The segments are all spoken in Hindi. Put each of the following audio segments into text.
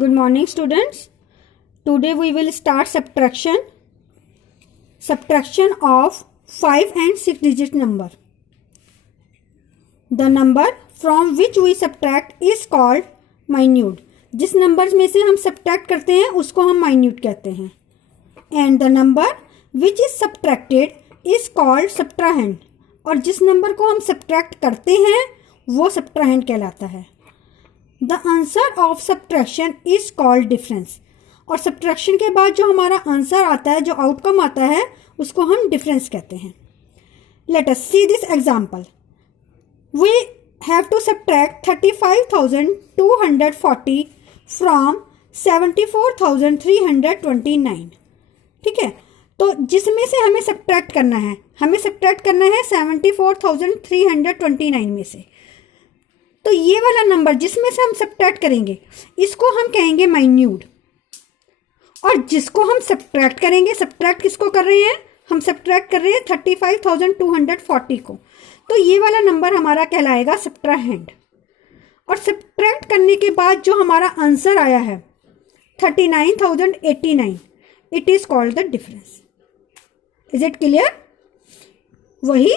Good morning, students. Today we will start subtraction of 5 and 6 digit number. The number from which we subtract is called minute. जिस नंबर्स में से हम सब्ट्रैक्ट करते हैं उसको हम माइन्यूट कहते हैं. And the number which is subtracted is called subtrahend. और जिस नंबर को हम सब्ट्रैक्ट करते हैं वो सब्ट्राहेंड कहलाता है. The answer of subtraction is called difference. और सब्ट्रैक्शन के बाद जो हमारा आंसर आता है, जो आउटकम आता है, उसको हम डिफरेंस कहते हैं. Let us see this example. We have to subtract 35,240 from 74,329. ठीक है, तो जिसमें से हमें सब्ट्रैक्ट करना है, 74,329 में से. तो ये वाला नंबर जिसमें से हम सब्ट्रैक्ट करेंगे इसको हम कहेंगे माइन्यूट. और जिसको हम सब्ट्रैक्ट करेंगे, सब्ट्रैक्ट किसको कर रहे हैं, हम सब्ट्रैक्ट कर रहे हैं 35,240 को, तो ये वाला नंबर हमारा कहलाएगा सब्ट्राहेंड. और सब्ट्रैक्ट करने के बाद जो हमारा आंसर आया है 39,089, it is called the difference. Is it clear? वही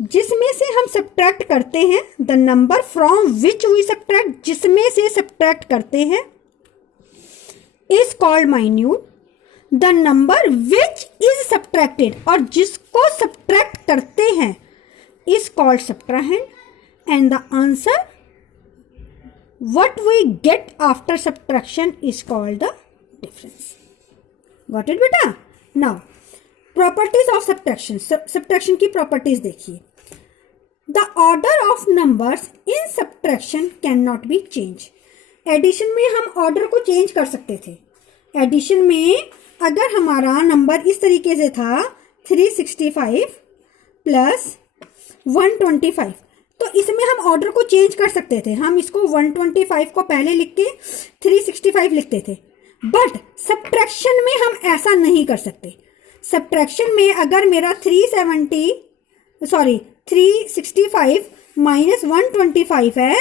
जिसमें से हम सब्ट्रैक्ट करते हैं, the number from which we subtract, जिसमें से सब्ट्रैक्ट करते हैं, is called minuend. The number which is subtracted, और जिसको सब्ट्रैक्ट करते हैं, is called subtrahend. And the answer what we get after subtraction is called the difference. Got it बेटा? Now properties of subtraction. Subtraction की properties देखिए. The order of numbers in subtraction cannot be changed. Addition में हम order को change कर सकते थे. Addition में अगर हमारा नंबर इस तरीके से था 365 प्लस 125, तो इसमें हम ऑर्डर को चेंज कर सकते थे. हम इसको 125 को पहले लिख के 365 लिखते थे. बट सब्ट्रैक्शन में हम ऐसा नहीं कर सकते. सब्ट्रैक्शन में अगर मेरा 365 माइनस 125 है,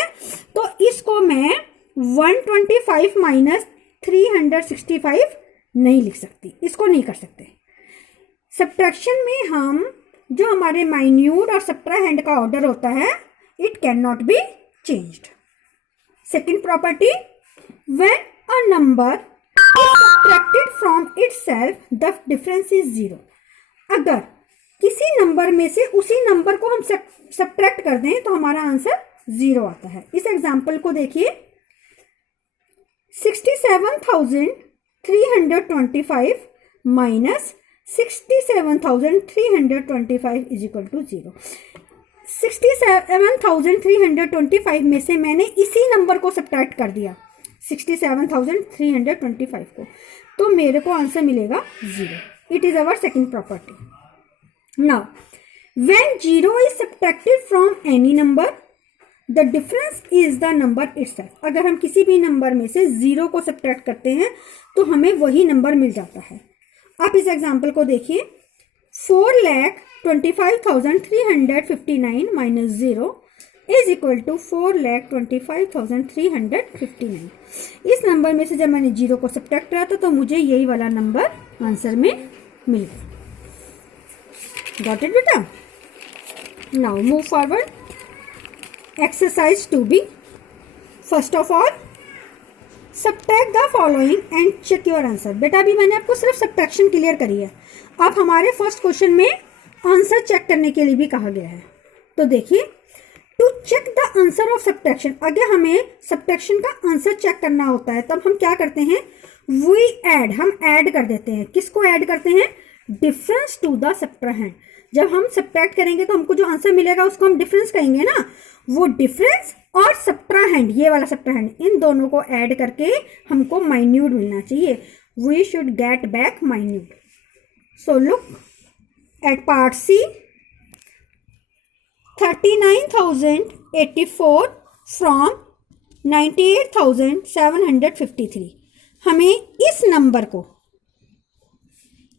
तो इसको मैं 125 माइनस 365 नहीं लिख सकती. इसको नहीं कर सकते. सब्ट्रैक्शन में हम जो हमारे माइन्यूट और सब्ट्राहेंड का ऑर्डर होता है, it can not be changed. Second property, when a number is subtracted from itself the difference is 0. अगर किसी नंबर में से उसी नंबर को हम सब्ट्रैक्ट कर दें तो हमारा आंसर 0 आता है. इस एग्जांपल को देखिए. 67,325 माइनस 67,325 इज इक्वल टू 0. 67,325 में से मैंने इसी नंबर को सब्ट्रैक्ट कर दिया, 67,325 को, तो मेरे को आंसर मिलेगा 0. It is our second property. Now when 0 is subtracted from any number, the difference is the number itself. अगर हम किसी भी नंबर में से 0 को सब्ट्रैक्ट करते हैं तो हमें वही नंबर मिल जाता है. आप इस एग्जाम्पल को देखिए. 4,25,359 माइनस 0 इज इक्वल टू 4,25,359. इस नंबर में से जब मैंने 0 को सब्ट्रैक्ट किया था तो मुझे यही वाला नंबर आंसर में मिल गया. गॉट इट बेटा? Now move forward. Exercise 2B. First of all subtract the following and check your answer. बेटा अभी मैंने आपको सिर्फ सब्ट्रैक्शन क्लियर करी है. अब हमारे फर्स्ट क्वेश्चन में आंसर चेक करने के लिए भी कहा गया है. तो देखिए, to check the answer of subtraction, अगर हमें सब्ट्रैक्शन का आंसर चेक करना होता है तब हम क्या करते हैं, वी ऐड, हम ऐड कर देते हैं. किसको ऐड करते हैं? Difference to the subtrahend. जब हम सब्ट्रैक्ट करेंगे तो हमको जो आंसर मिलेगा उसको हम डिफरेंस कहेंगे ना. वो डिफरेंस और सब्ट्राहेंड, ये वाला सब्ट्राहेंड, इन दोनों को ऐड करके हमको माइन्यूट मिलना चाहिए. We should get back minuend. So look at part C. 39,084 from 98,753. हमें इस नंबर को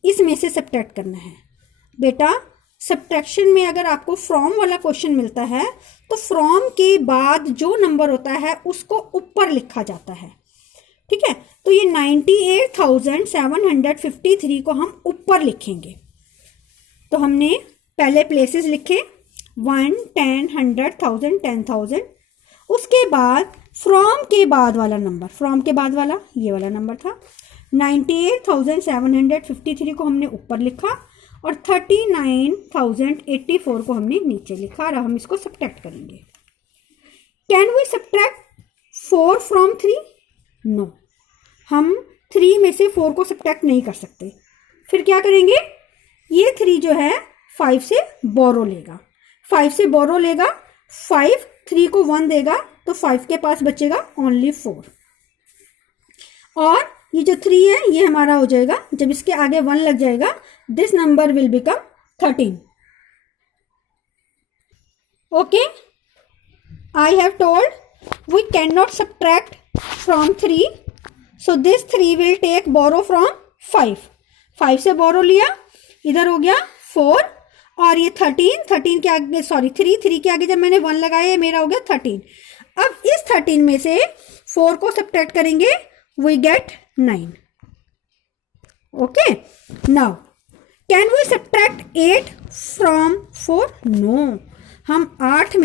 इसमें से सब्ट्रैक्ट करना है. बेटा सब्ट्रैक्शन में अगर आपको फ्रॉम वाला क्वेश्चन मिलता है तो फ्रॉम के बाद जो नंबर होता है उसको ऊपर लिखा जाता है. ठीक है, तो ये 98,753 को हम ऊपर लिखेंगे। तो हमने पहले प्लेसेस लिखे 1, 10, 100, 1000, 10,000। उसके बाद फ्रॉम के बाद वाला नंबर, फ्रॉम के बाद वाला ये वाला नंबर था 98,753 को हमने ऊपर लिखा और 39,084 को हमने नीचे लिखा और हम इसको सब्ट्रैक्ट करेंगे। Can we subtract 4 from 3? No, हम 3 में से 4 को सब्ट्रैक्ट नहीं कर सकते। फिर क्या करेंगे, ये 3 जो है 5 से बोरो लेगा, 5 से बोरो लेगा, 5 3 को 1 देगा तो 5 के पास बचेगा ओनली 4 और ये जो 3 है ये हमारा हो जाएगा, जब इसके आगे 1 लग जाएगा this number will become 13। Okay, I have told we can not subtract from 3, so this 3 will take borrow from 5। 5 से बोरो लिया, इधर हो गया 4 और ये 13 के आगे, सॉरी 3 के आगे जब मैंने 1 लगाया ये मेरा हो गया 13। अब इस 13 में से 4 को सब्ट्रैक्ट करेंगे, we get 9। Okay, now can we subtract 8 from 4? No, हम 4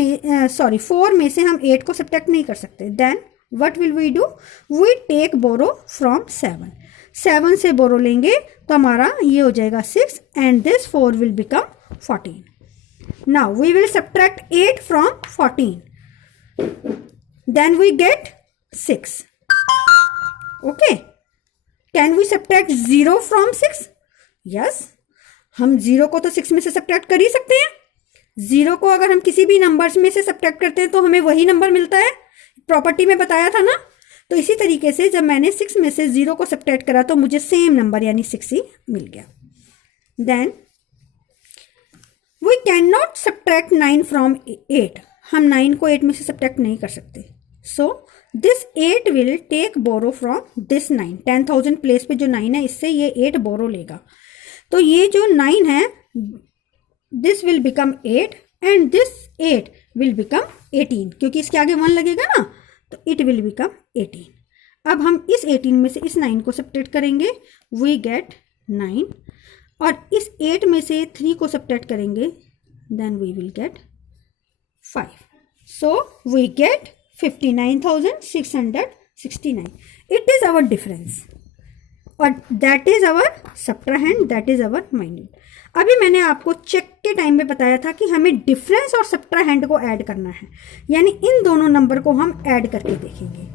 में से हम 8 को सब्ट्रैक्ट नहीं कर सकते। Then what will we do, we take borrow from 7। 7 से बोरो लेंगे तो हमारा ये हो जाएगा 6 and this 4 will become 14. Now we will subtract 8 from 14. Then we get 6. Okay. Can we subtract 0 from 6? Yes. हम 0 को तो 6 में से सब्ट्रैक्ट कर ही सकते हैं। 0 को अगर हम किसी भी नंबर्स में से सब्ट्रैक्ट करते हैं तो हमें वही नंबर मिलता है, प्रॉपर्टी में बताया था ना। तो इसी तरीके से जब मैंने 6 में से 0 को सब्ट्रैक्ट करा तो मुझे सेम नंबर यानी 6 ही मिल गया। Then we can not subtract 9 from 8। हम 9 को 8 में से सब्ट्रैक्ट नहीं कर सकते। So this 8 will take borrow from this 9। 10,000 place पे जो 9 है इससे ये 8 बोरो लेगा। तो ये जो 9 है this will become 8 and this 8 will become 18, क्योंकि इसके आगे 1 लगेगा ना, तो इट विल बिकम 18। अब हम इस 18 में से इस 9 को सब्ट्रैक्ट करेंगे, वी गेट 9 और इस 8 में से 3 को सब्ट्रैक्ट करेंगे, then we will get 5। So we get 59,669। It is our difference और that is our subtrahend, that is our minuend. अभी मैंने आपको चेक के टाइम में बताया था कि हमें डिफरेंस और सब्ट्राहैंड को ऐड करना है, यानी इन दोनों नंबर को हम ऐड करके देखेंगे।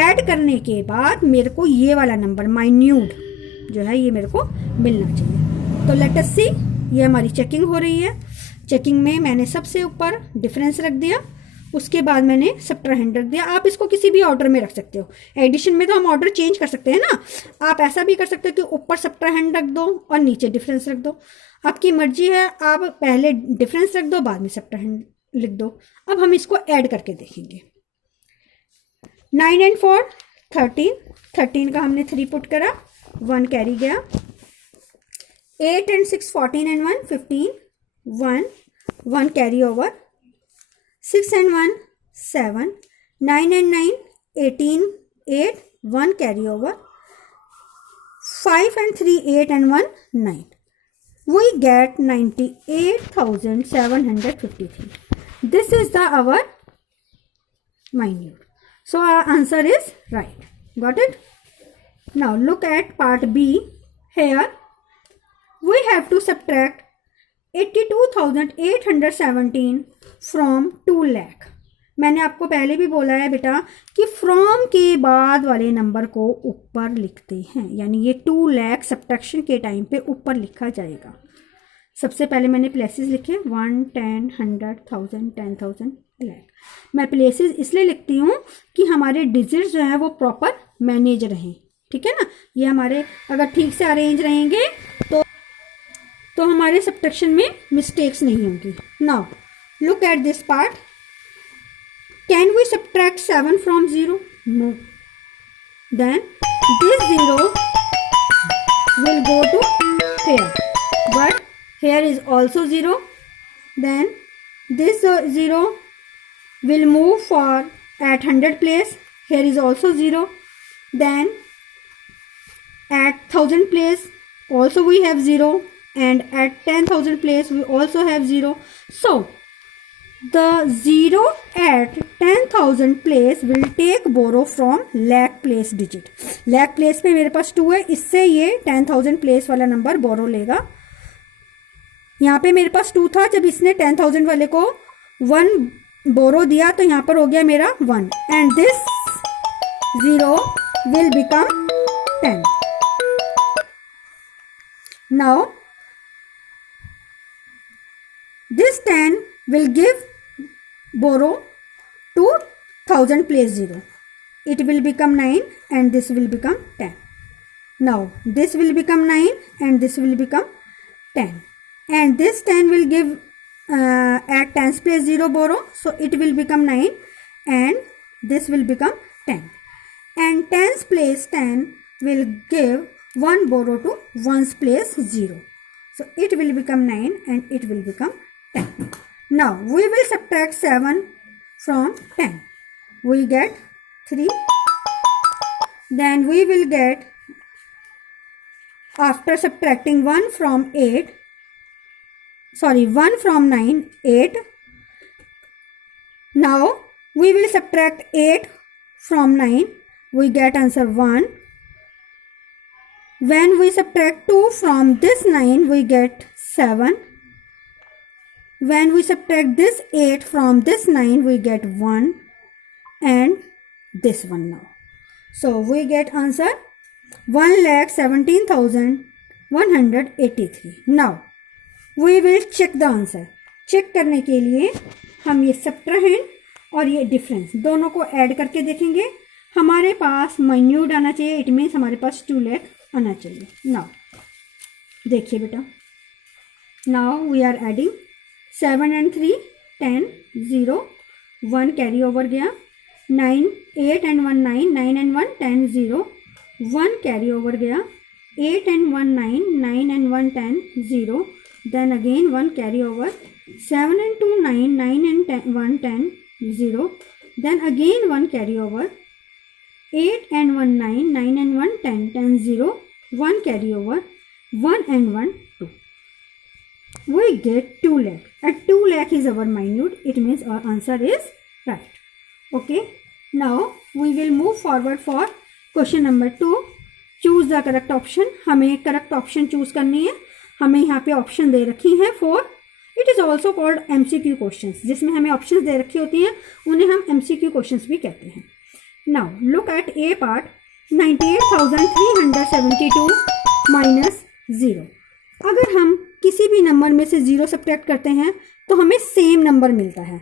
ऐड करने के बाद मेरे को ये वाला नंबर माइन्यूट जो है ये मेरे को मिलना चाहिए। तो लेट अस सी, ये हमारी चेकिंग हो रही है। चेकिंग में मैंने सबसे ऊपर डिफरेंस रख दिया, उसके बाद मैंने सब्ट्राहैंड रख दिया। आप इसको किसी भी ऑर्डर में रख सकते हो। एडिशन में तो हम ऑर्डर चेंज कर सकते हैं ना, आप ऐसा भी कर सकते हो कि ऊपर सब्ट्राहैंड रख दो और नीचे डिफरेंस रख दो, आपकी मर्जी है। आप पहले डिफरेंस रख दो, बाद में सब्ट्राहैंड लिख दो। अब हम इसको ऐड करके देखेंगे। 9 and 4 13, 13 का हमने 3 पुट करा, 1 कैरी गया। 8 and 6 14 and 1 15, 1 carry over. 6 and 1 7, 9 and 9 18, 8 1 carry over। 5 and 3 8 and 1 9। We get 98,753. This is our minute. So our answer is right. Got it? Now look at part B. Here we have to subtract 82,817 from 2 lakh. मैंने आपको पहले भी बोला है बेटा कि फ्रॉम के बाद वाले नंबर को ऊपर लिखते हैं, यानी ये 2 लाख सब्ट्रैक्शन के टाइम पे ऊपर लिखा जाएगा। सबसे पहले मैंने प्लेसेस लिखे 1 10 100 1000 10,000 लाख। मैं प्लेसेस इसलिए लिखती हूँ कि हमारे डिजिट्स जो हैं वो प्रॉपर मैनेज रहें, ठीक है ना। ये हमारे अगर ठीक से अरेंज रहेंगे तो हमारे सब्ट्रैक्शन में मिस्टेक्स नहीं होंगी। Now look at this part. Can we subtract 7 from 0? No. Then this 0 will go to here, but here is also 0. Then this 0 will move for at 100 place, here is also 0. Then at 1000 place also we have 0, and at 10,000 place we also have 0. So the 0 at 10,000 place will take borrow from lakh place digit. lakh place पे मेरे पास 2 है, इससे ये 10,000 place वाला नंबर बोरो लेगा. यहाँ पे मेरे पास 2 था, जब इसने 10,000 वाले को 1 बोरो दिया तो यहाँ पर हो गया मेरा 1, and this 0 will become 10. Now this 10 will give borrow to 1000 place 0. It will become 9 and this will become 10. Now this will become 9 and this will become 10. And this 10 will give at 10's place 0 borrow. So it will become 9 and this will become 10. And 10's place 10 will give 1 borrow to 1's place 0. So it will become 9 and it will become 10. Now we will subtract 7 from 10. We get 3. Then we will get, after subtracting 1 from 9, 8. Now we will subtract 8 from 9. We get answer 1. When we subtract 2 from this 9, we get 7. When we subtract this 8 from this 9, we get 1 and this one now. So we get answer 1,17,183. Now we will check the answer. Check करने के लिए हम ये सब्ट्रैक्ट और ये डिफरेंस दोनों को ऐड करके देखेंगे. हमारे पास माइन्यूट आना चाहिए, इट मीन्स हमारे पास 2 लाख आना चाहिए. नाउ देखिए बेटा, now we are adding 7 and 3 10 0 1 carry over गया. 9 8 and 1 9 9 and 1 10 0 1 कैरी ओवर गया. 8 and 1 9 9 and 1 10 0. Then again 1 carry over. 7 and 2 9 9 and 1 10 0. Then again 1 carry over. 8 and 1 9 9 and 1 10 10 0. 1 carry over. 1 and 1 2. We get 2 lakh. At 2 lakh is our minute. It means our answer is right. Okay. Now we will move forward for question number 2. Choose the correct option. हमें correct option choose करनी है. हमें यहाँ पे ऑप्शन दे रखी हैं 4. It is also called MCQ questions. जिसमें हमें ऑप्शन दे रखी होती हैं उन्हें हम MCQ क्वेश्चंस भी कहते हैं. नाउ लुक एट ए पार्ट. 98,372 माइनस 0. अगर हम किसी भी नंबर में से 0 सब्ट्रैक्ट करते हैं तो हमें सेम नंबर मिलता है.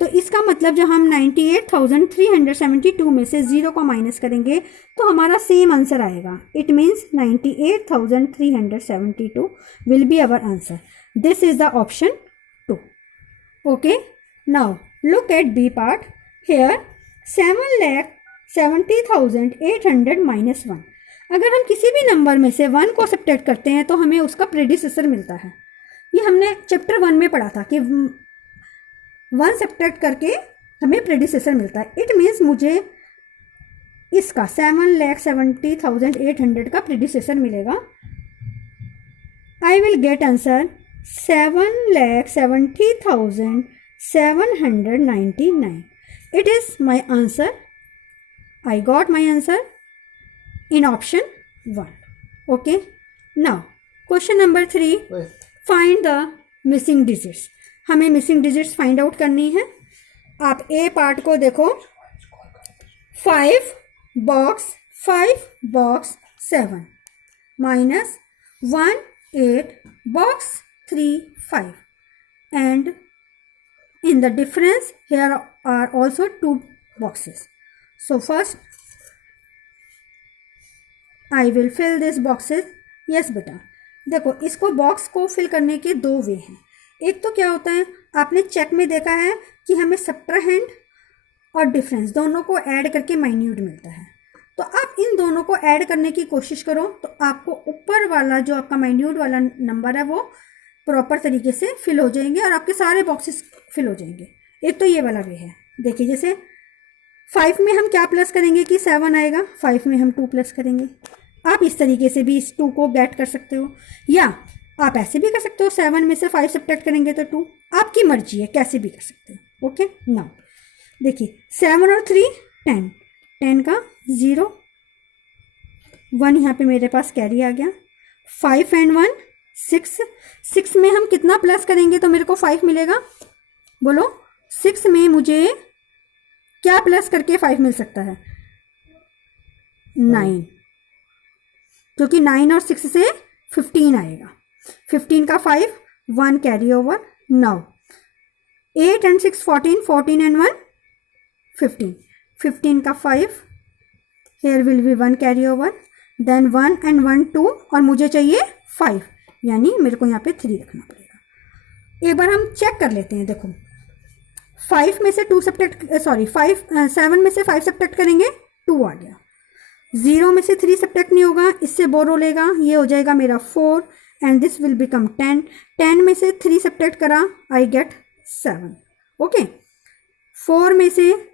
तो इसका मतलब जब हम 98,372 में से 0 को माइनस करेंगे तो हमारा सेम आंसर आएगा. It means 98,372 will be our answer. This is the option 2. Okay. Now look at B part. Here 7,70,800 minus 1. अगर हम किसी भी नंबर में से 1 को सब्ट्रैक्ट करते हैं तो हमें उसका प्रेडिसेसर मिलता है. ये हमने चैप्टर 1 में पढ़ा था कि 1 सब्ट्रैक्ट करके हमें प्रेडिसेसर मिलता है. इट मीन्स मुझे इसका 7,70,800 का प्रेडिसेसर मिलेगा. I will get answer 7,70,799. It is my answer. I got my answer in option 1. Okay. Now question number 3. Find the missing digits. हमें missing digits find out करनी है. आप A पार्ट को देखो. 5 box 7 minus 1 8 box 3 5, and in the difference here are also 2 boxes. So first I will fill these boxes. Yes बेटा, देखो इसको बॉक्स को फिल करने के 2 वे हैं. एक तो क्या होता है, आपने चेक में देखा है कि हमें सब्ट्रैक्ट और डिफरेंस दोनों को ऐड करके माइन्यूट मिलता है. तो आप इन दोनों को ऐड करने की कोशिश करो तो आपको ऊपर वाला जो आपका माइन्यूट वाला नंबर है वो प्रॉपर तरीके से फिल हो जाएंगे और आपके सारे बॉक्सेस फिल हो जाएंगे. एक तो ये वाला वे है. देखिए जैसे 5 में हम क्या प्लस करेंगे कि 7 आएगा, 5 में हम 2 प्लस करेंगे। आप इस तरीके से भी इस 2 को गेट कर सकते हो, या आप ऐसे भी कर सकते हो, 7 में से 5 सब्ट्रैक्ट करेंगे तो 2, आपकी मर्जी है, कैसे भी कर सकते हो। ओके, नाउ देखिए 7 और 3 10, 10 का 0, 1 यहाँ पे मेरे पास कैरी आ गया, 5 एंड 1 6, 6 में हम कितना प्लस करेंगे तो मेरे को 5 मिलेगा, बोलो 6 में मुझे क्या प्लस करके 5 मिल सकता है, 9, क्योंकि 9 और 6 से 15 आएगा, 15 का 5, 1 carry over. Now 8 and 6 14, 14 and 1 15, 15 का 5, here will be 1 carry over, then 1 and 1 2, और मुझे चाहिए 5, यानी मेरे को यहाँ पे 3 रखना पड़ेगा। एक बार हम चेक कर लेते हैं, देखो 5 में से 2 सब्ट्रैक्ट, सॉरी 7 में से 5 सब्ट्रैक्ट करेंगे, 2 आ गया, 0 में से 3 सब्ट्रैक्ट नहीं होगा, इससे बोरो लेगा, ये हो जाएगा मेरा 4 एंड दिस विल बिकम 10, 10 में से 3 सब्ट्रैक्ट करा, आई गेट 7। ओके, 4 में से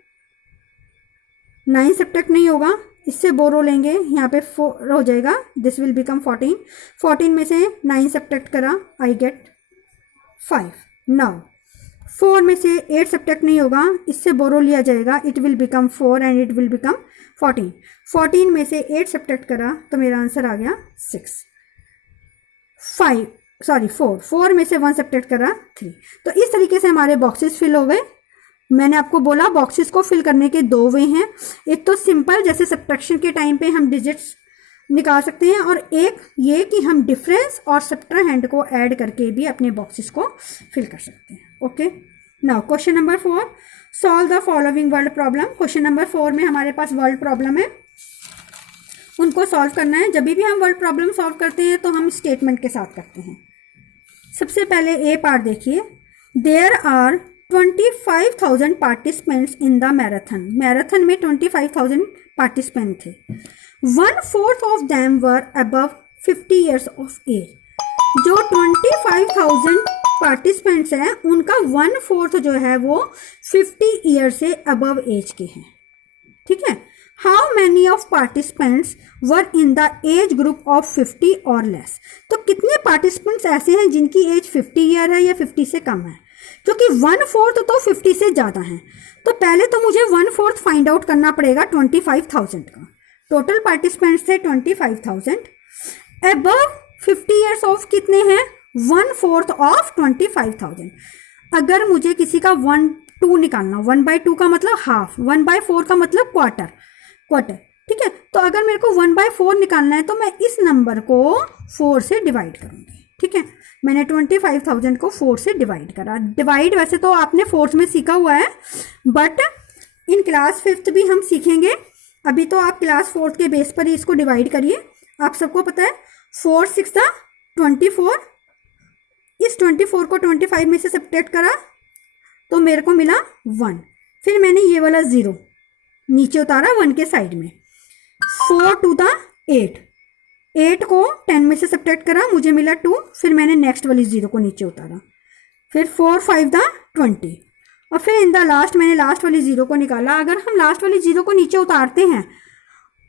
9 सब्ट्रैक्ट नहीं होगा, इससे बोरो लेंगे, यहाँ पे 4 हो जाएगा, दिस विल बिकम 14, 14 में से 9 सब्ट्रैक्ट करा, आई गेट 5। नाउ 4 में से 8 सब्ट्रैक्ट नहीं होगा, इससे बोरो लिया जाएगा, it will become 4 and it will become 14, 14 में से 8 सब्ट्रैक्ट करा तो मेरा आंसर आ गया 6। 4 में से 1 सब्ट्रैक्ट करा 3। तो इस तरीके से हमारे बॉक्सेस फिल हो गए। मैंने आपको बोला बॉक्सेस को फिल करने के 2 वे हैं, एक तो सिंपल जैसे सब्ट्रैक्शन के टाइम पे हम डिजिट्स निकाल सकते हैं, और एक ये कि हम डिफरेंस और सब्ट्राहैंड को ऐड करके भी अपने बॉक्सेस को फिल कर सकते हैं। Okay, now question number 4, solve the following word problem. Question number 4 में हमारे पास वर्ड प्रॉब्लम है, उनको सॉल्व करना है। जब भी हम वर्ड प्रॉब्लम सॉल्व करते हैं तो हम स्टेटमेंट के साथ करते हैं। सबसे पहले ए पार्ट देखिए, there are 25,000 participants in the marathon. Marathon में 25,000 पार्टिसिपेंट थे, 1/4 of them were above 50 years of age. जो 25,000 पार्टिसिपेंट्स हैं उनका 1/4 जो है वो 50 ईयर से अबव एज के हैं। ठीक है, how many of participants were in the age group of 50 और लेस। तो कितने पार्टिसिपेंट्स ऐसे हैं जिनकी एज 50 ईयर है या 50 से कम है, क्योंकि 1/4 तो 50 से ज़्यादा है। तो पहले तो मुझे 1/4 फाइंड आउट करना पड़ेगा 25,000 का। टोटल पार्टिसिपेंट्स थे 25,000, अबव 50 ईयर्स ऑफ कितने हैं, 1/4 ऑफ 25,000। अगर मुझे किसी का 1/2 निकालना, 1/2 का मतलब हाफ, 1/4 का मतलब क्वार्टर, ठीक है। तो अगर मेरे को 1/4 निकालना है तो मैं इस नंबर को 4 से डिवाइड करूंगी। ठीक है, मैंने 25,000 को 4 से डिवाइड करा। डिवाइड वैसे तो आपने 4th में सीखा हुआ है, बट इन क्लास 5th भी हम सीखेंगे। अभी तो आप क्लास 4th के बेस पर ही इसको डिवाइड करिए। आप सबको पता है 4 6 24, इस 24 को 25 में से सब्ट्रैक्ट करा तो मेरे को मिला 1। फिर मैंने ये वाला 0 नीचे उतारा 1 के साइड में। 4 2 8, 8 को 10 में से सब्ट्रैक्ट करा, मुझे मिला 2। फिर मैंने नेक्स्ट वाली 0 को नीचे उतारा। फिर 4 5 20, और फिर इन द लास्ट मैंने लास्ट वाली 0 को निकाला। अगर हम लास्ट वाली 0 को नीचे उतारते हैं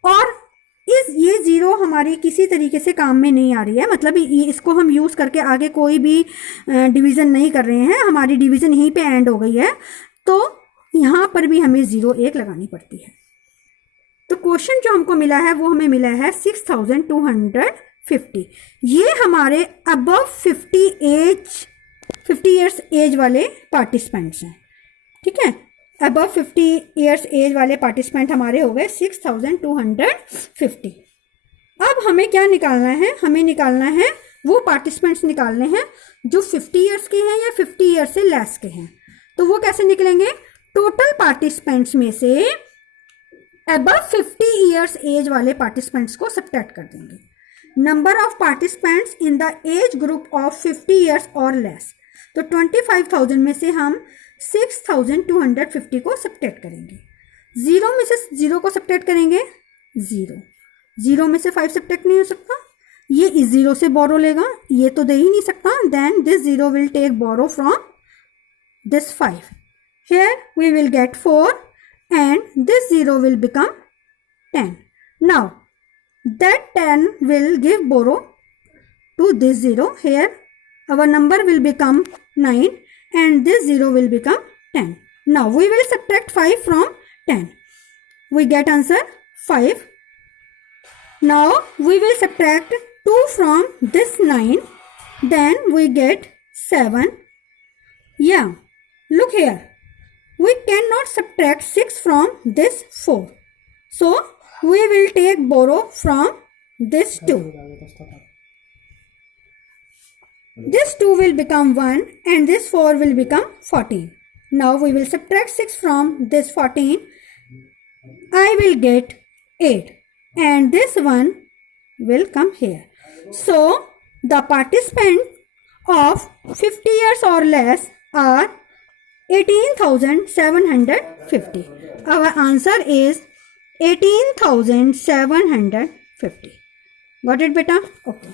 और ये 0 हमारी किसी तरीके से काम में नहीं आ रही है, मतलब इसको हम यूज़ करके आगे कोई भी डिवीज़न नहीं कर रहे हैं, हमारी डिवीज़न यहीं पे एंड हो गई है, तो यहाँ पर भी हमें 0 1 लगानी पड़ती है। तो क्वेश्चन जो हमको मिला है वो हमें मिला है 6,250। ये हमारे अबव 50 ईयर्स एज वाले पार्टिसिपेंट्स हैं। ठीक है, अबव 50 ईयर्स एज वाले पार्टिसिपेंट हमारे हो गए 6,250। अब हमें क्या निकालना है, हमें निकालना है वो पार्टिसिपेंट्स निकालने हैं जो 50 ईयर्स के हैं या 50 ईयर्स से लेस के हैं। तो वो कैसे निकलेंगे, टोटल पार्टिसिपेंट्स में से अबव 50 ईयर्स एज वाले पार्टिसिपेंट्स को सब्ट्रैक्ट कर देंगे। Number of participants in the age group of 50 years और लेस। तो 25,000 में से हम 6,250 को सब्ट्रैक्ट करेंगे। 0 में से 0 को सब्ट्रैक्ट करेंगे 0 में से 5 सब्ट्रैक्ट नहीं हो सकता, ये इस 0 से बोरो लेगा, ये तो दे ही नहीं सकता। Then this 0 will take borrow from this 5, here we will get 4 and this 0 will become 10. Now that 10 will give borrow to this 0. Here our number will become 9 and this 0 will become 10. Now we will subtract 5 from 10. We get answer 5. Now we will subtract 2 from this 9. Then we get 7. Yeah, look here. We cannot subtract 6 from this 4. So we will take borrow from this 2. This 2 will become 1 and this 4 will become 14. Now we will subtract 6 from this 14. I will get 8 and this 1 will come here. So the participants of 50 years or less are 18,750. Our answer is 18,750. Got it, beta? Okay.